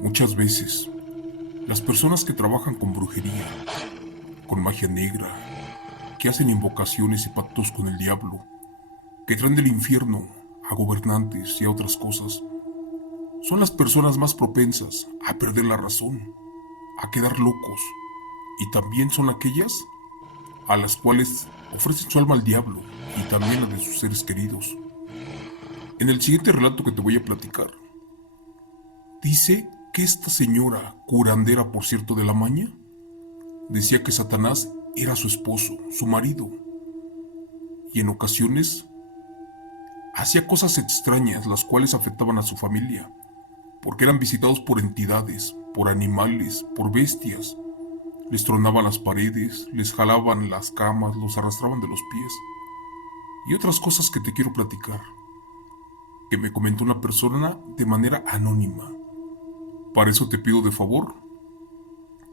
Muchas veces, las personas que trabajan con brujería, con magia negra, que hacen invocaciones y pactos con el diablo, que traen del infierno a gobernantes y a otras cosas, son las personas más propensas a perder la razón, a quedar locos, y también son aquellas a las cuales ofrecen su alma al diablo y también la de sus seres queridos. En el siguiente relato que te voy a platicar, dice que esta señora, curandera por cierto de la maña, decía que Satanás era su esposo, su marido, y en ocasiones hacía cosas extrañas las cuales afectaban a su familia, porque eran visitados por entidades, por animales, por bestias. Les tronaban las paredes, les jalaban las camas, los arrastraban de los pies. Y otras cosas que te quiero platicar, que me comentó una persona de manera anónima. Para eso te pido de favor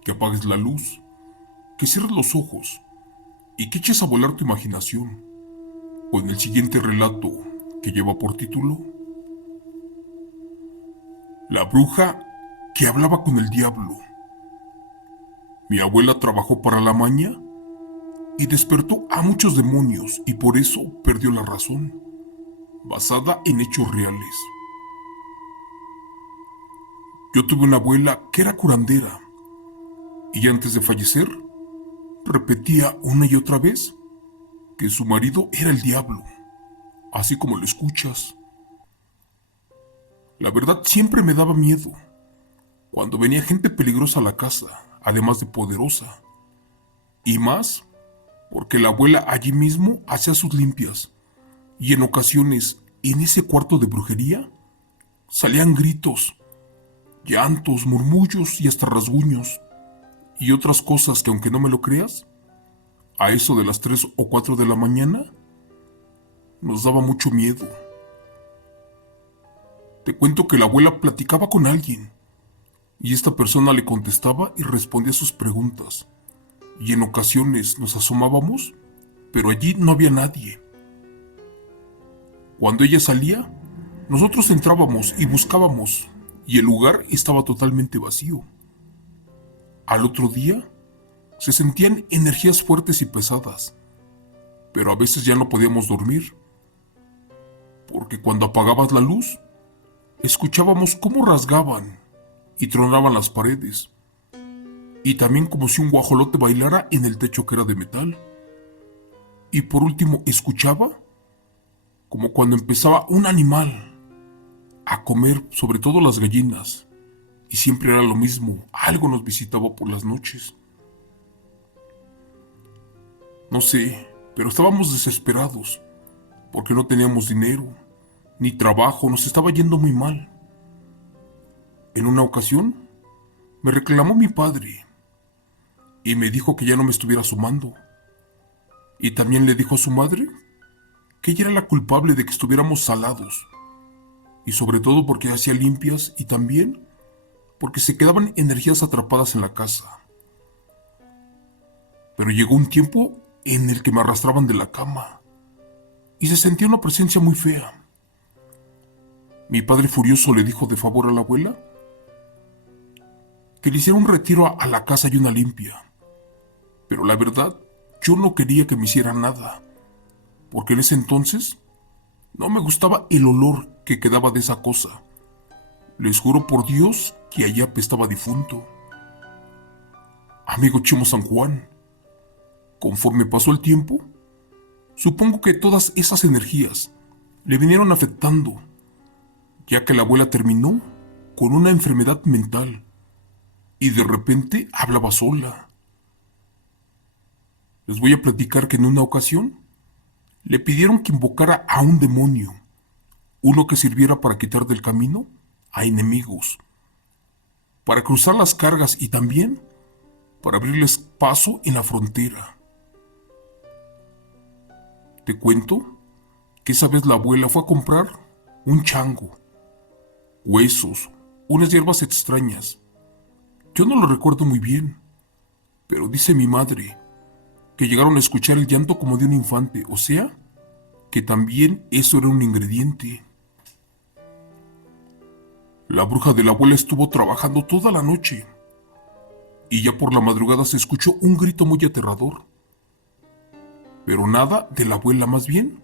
que apagues la luz, que cierres los ojos y que eches a volar tu imaginación con el siguiente relato que lleva por título La bruja que hablaba con el diablo. Mi abuela trabajó para la maña y despertó a muchos demonios y por eso perdió la razón, basada en hechos reales. Yo tuve una abuela que era curandera y antes de fallecer repetía una y otra vez que su marido era el diablo, así como lo escuchas. La verdad siempre me daba miedo cuando venía gente peligrosa a la casa, además de poderosa, y más porque la abuela allí mismo hacía sus limpias y en ocasiones en ese cuarto de brujería salían gritos, llantos, murmullos y hasta rasguños y otras cosas que aunque no me lo creas, a eso de las 3 o 4 de la mañana nos daba mucho miedo. Te cuento que la abuela platicaba con alguien y esta persona le contestaba y respondía sus preguntas. Y en ocasiones nos asomábamos, pero allí no había nadie. Cuando ella salía, nosotros entrábamos y buscábamos, y el lugar estaba totalmente vacío. Al otro día, se sentían energías fuertes y pesadas, pero a veces ya no podíamos dormir, porque cuando apagabas la luz, escuchábamos cómo rasgaban y tronaban las paredes, y también como si un guajolote bailara en el techo que era de metal. Y por último, escuchaba como cuando empezaba un animal a comer, sobre todo las gallinas, y siempre era lo mismo, algo nos visitaba por las noches. No sé, pero estábamos desesperados, porque no teníamos dinero, ni trabajo, nos estaba yendo muy mal. En una ocasión, me reclamó mi padre, y me dijo que ya no me estuviera asomando. Y también le dijo a su madre que ella era la culpable de que estuviéramos salados, y sobre todo porque hacía limpias y también porque se quedaban energías atrapadas en la casa. Pero llegó un tiempo en el que me arrastraban de la cama y se sentía una presencia muy fea. Mi padre furioso le dijo de favor a la abuela que le hiciera un retiro a la casa y una limpia. Pero la verdad, yo no quería que me hiciera nada, porque en ese entonces no me gustaba el olor que quedaba de esa cosa. Les juro por Dios que allá apestaba difunto. Amigo Chimo San Juan, conforme pasó el tiempo, supongo que todas esas energías le vinieron afectando, ya que la abuela terminó con una enfermedad mental y de repente hablaba sola. Les voy a platicar que en una ocasión le pidieron que invocara a un demonio, uno que sirviera para quitar del camino a enemigos, para cruzar las cargas y también para abrirles paso en la frontera. Te cuento que esa vez la abuela fue a comprar un chango, huesos, unas hierbas extrañas. Yo no lo recuerdo muy bien, pero dice mi madre que llegaron a escuchar el llanto como de un infante, o sea, que también eso era un ingrediente. La bruja de la abuela estuvo trabajando toda la noche y ya por la madrugada se escuchó un grito muy aterrador. Pero nada de la abuela, más bien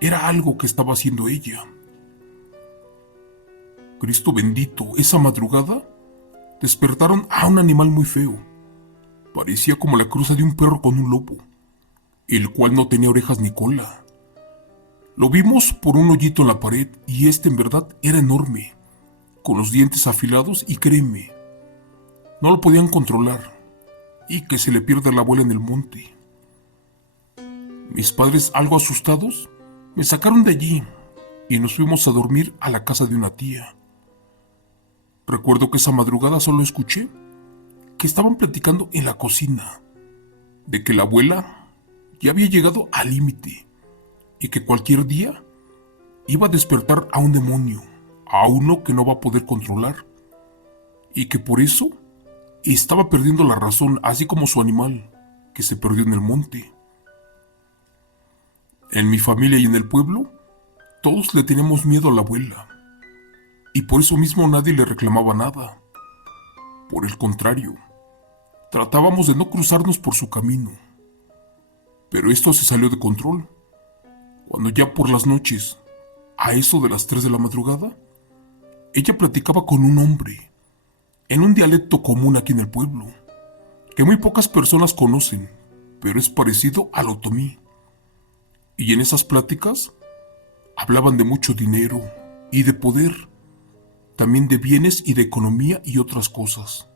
era algo que estaba haciendo ella. Cristo bendito, esa madrugada despertaron a un animal muy feo. Parecía como la cruza de un perro con un lobo, el cual no tenía orejas ni cola. Lo vimos por un hoyito en la pared y este en verdad era enorme, con los dientes afilados y créeme, no lo podían controlar y que se le pierda la abuela en el monte. Mis padres, algo asustados, me sacaron de allí y nos fuimos a dormir a la casa de una tía. Recuerdo que esa madrugada solo escuché que estaban platicando en la cocina, de que la abuela ya había llegado al límite y que cualquier día iba a despertar a un demonio, a uno que no va a poder controlar, y que por eso estaba perdiendo la razón, así como su animal, que se perdió en el monte. En mi familia y en el pueblo, todos le teníamos miedo a la abuela, y por eso mismo nadie le reclamaba nada. Por el contrario, tratábamos de no cruzarnos por su camino. Pero esto se salió de control, cuando ya por las noches, a eso de las 3 de la madrugada, ella platicaba con un hombre, en un dialecto común aquí en el pueblo, que muy pocas personas conocen, pero es parecido al otomí. Y en esas pláticas hablaban de mucho dinero y de poder, también de bienes y de economía y otras cosas.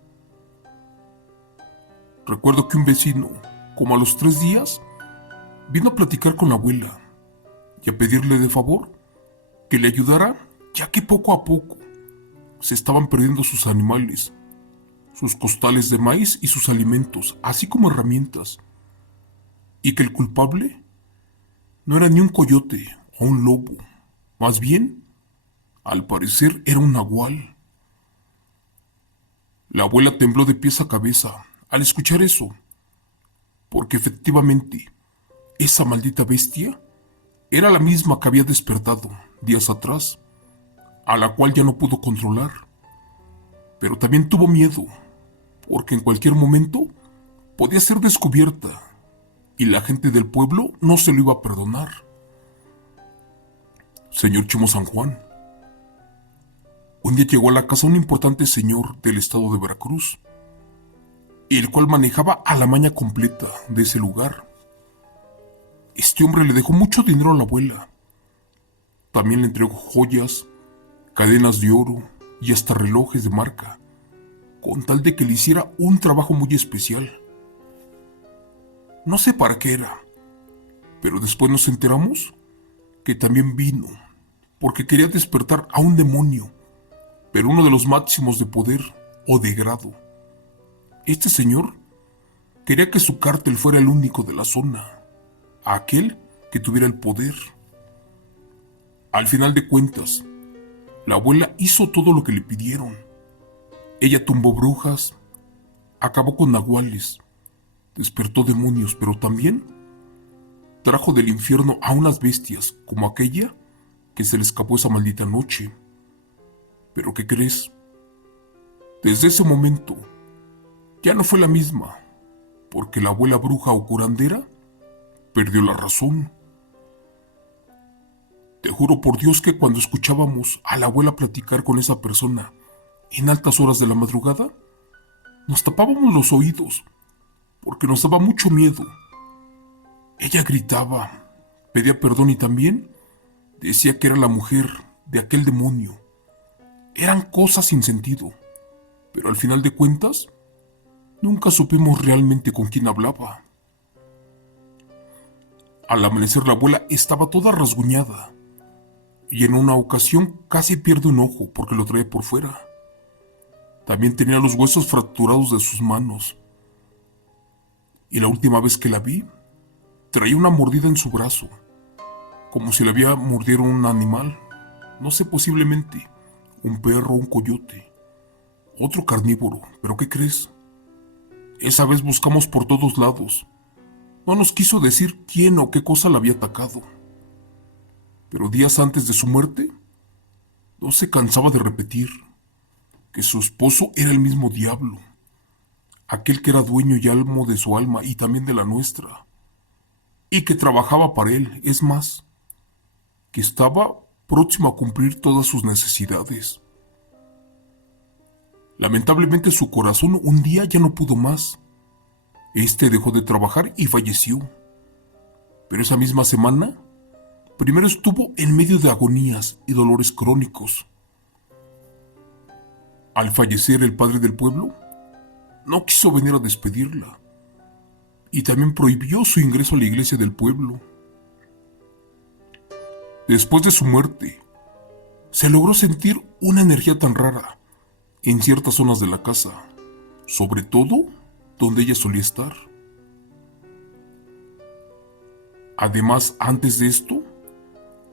Recuerdo que un vecino, como a los 3 días, vino a platicar con la abuela y a pedirle de favor que le ayudara, ya que poco a poco se estaban perdiendo sus animales, sus costales de maíz y sus alimentos, así como herramientas, y que el culpable no era ni un coyote o un lobo, más bien, al parecer era un nahual. La abuela tembló de pies a cabeza al escuchar eso, porque efectivamente, esa maldita bestia era la misma que había despertado días atrás, a la cual ya no pudo controlar. Pero también tuvo miedo, porque en cualquier momento podía ser descubierta y la gente del pueblo no se lo iba a perdonar. Señor Chimo San Juan, un día llegó a la casa un importante señor del estado de Veracruz, el cual manejaba a la maña completa de ese lugar. Este hombre le dejó mucho dinero a la abuela. También le entregó joyas, cadenas de oro y hasta relojes de marca, con tal de que le hiciera un trabajo muy especial. No sé para qué era, pero después nos enteramos que también vino porque quería despertar a un demonio, pero uno de los máximos de poder o de grado. Este señor quería que su cártel fuera el único de la zona, aquel que tuviera el poder. Al final de cuentas, la abuela hizo todo lo que le pidieron. Ella tumbó brujas, acabó con nahuales, despertó demonios, pero también trajo del infierno a unas bestias como aquella que se le escapó esa maldita noche. ¿Pero qué crees? Desde ese momento, ya no fue la misma, porque la abuela bruja o curandera perdió la razón. Te juro por Dios que cuando escuchábamos a la abuela platicar con esa persona en altas horas de la madrugada, nos tapábamos los oídos, porque nos daba mucho miedo. Ella gritaba, pedía perdón y también decía que era la mujer de aquel demonio. Eran cosas sin sentido, pero al final de cuentas, nunca supimos realmente con quién hablaba. Al amanecer la abuela estaba toda rasguñada y en una ocasión casi pierde un ojo porque lo trae por fuera. También tenía los huesos fracturados de sus manos. Y la última vez que la vi, traía una mordida en su brazo, como si le había mordido un animal, no sé, posiblemente un perro o un coyote, otro carnívoro. ¿Pero qué crees? Esa vez buscamos por todos lados. No nos quiso decir quién o qué cosa la había atacado. Pero días antes de su muerte, no se cansaba de repetir que su esposo era el mismo diablo, aquel que era dueño y amo de su alma y también de la nuestra, y que trabajaba para él, es más, que estaba próximo a cumplir todas sus necesidades. Lamentablemente su corazón un día ya no pudo más. Este dejó de trabajar y falleció. Pero esa misma semana, primero estuvo en medio de agonías y dolores crónicos. Al fallecer el padre del pueblo, no quiso venir a despedirla y también prohibió su ingreso a la iglesia del pueblo. Después de su muerte, se logró sentir una energía tan rara en ciertas zonas de la casa, sobre todo donde ella solía estar. Además, antes de esto,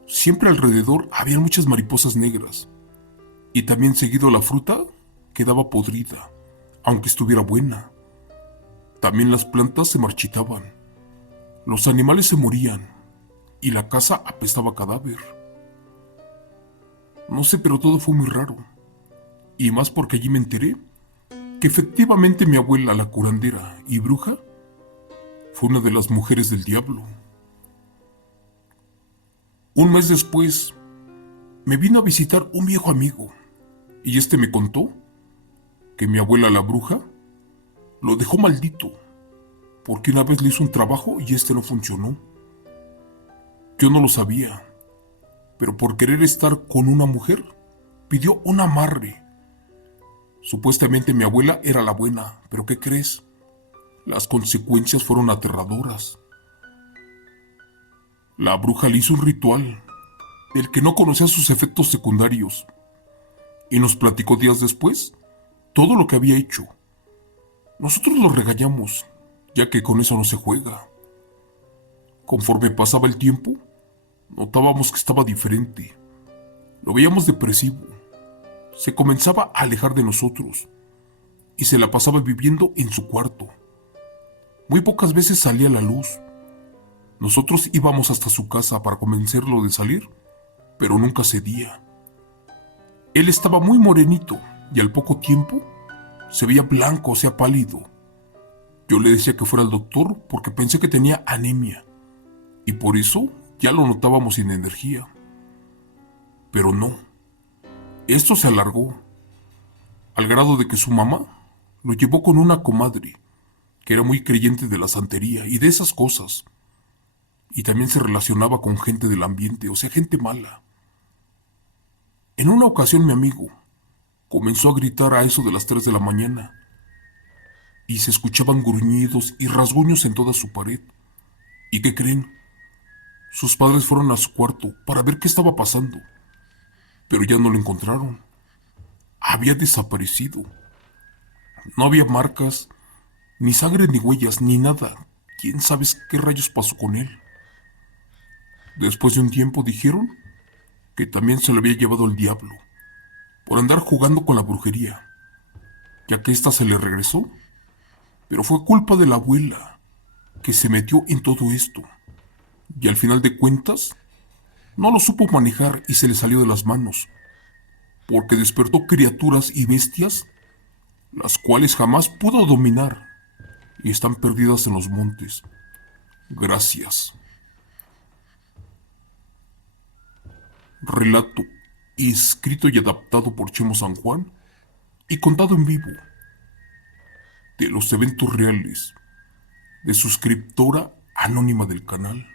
siempre alrededor había muchas mariposas negras y también seguido la fruta quedaba podrida, aunque estuviera buena. También las plantas se marchitaban, los animales se morían y la casa apestaba a cadáver. No sé, pero todo fue muy raro. Y más porque allí me enteré que efectivamente mi abuela, la curandera y bruja, fue una de las mujeres del diablo. Un mes después, me vino a visitar un viejo amigo y este me contó que mi abuela, la bruja, lo dejó maldito porque una vez le hizo un trabajo y este no funcionó. Yo no lo sabía, pero por querer estar con una mujer, pidió un amarre. Supuestamente mi abuela era la buena, pero ¿qué crees? Las consecuencias fueron aterradoras. La bruja le hizo un ritual del que no conocía sus efectos secundarios y nos platicó días después todo lo que había hecho. Nosotros lo regañamos, ya que con eso no se juega. Conforme pasaba el tiempo, notábamos que estaba diferente. Lo veíamos depresivo. Se comenzaba a alejar de nosotros y se la pasaba viviendo en su cuarto. Muy pocas veces salía a la luz. Nosotros íbamos hasta su casa para convencerlo de salir, pero nunca cedía. Él estaba muy morenito y al poco tiempo se veía blanco, o sea, pálido. Yo le decía que fuera al doctor porque pensé que tenía anemia y por eso ya lo notábamos sin energía. Pero no, esto se alargó al grado de que su mamá lo llevó con una comadre que era muy creyente de la santería y de esas cosas. Y también se relacionaba con gente del ambiente, o sea, gente mala. En una ocasión mi amigo comenzó a gritar a eso de las 3 de la mañana y se escuchaban gruñidos y rasguños en toda su pared. ¿Y qué creen? Sus padres fueron a su cuarto para ver qué estaba pasando, pero ya no lo encontraron. Había desaparecido. No había marcas, ni sangre, ni huellas, ni nada. ¿Quién sabe qué rayos pasó con él? Después de un tiempo dijeron que también se lo había llevado el diablo por andar jugando con la brujería, ya que ésta se le regresó, pero fue culpa de la abuela que se metió en todo esto y al final de cuentas no lo supo manejar y se le salió de las manos, porque despertó criaturas y bestias las cuales jamás pudo dominar y están perdidas en los montes. Gracias. Relato escrito y adaptado por Chemo San Juan y contado en vivo de los eventos reales de suscriptora anónima del canal.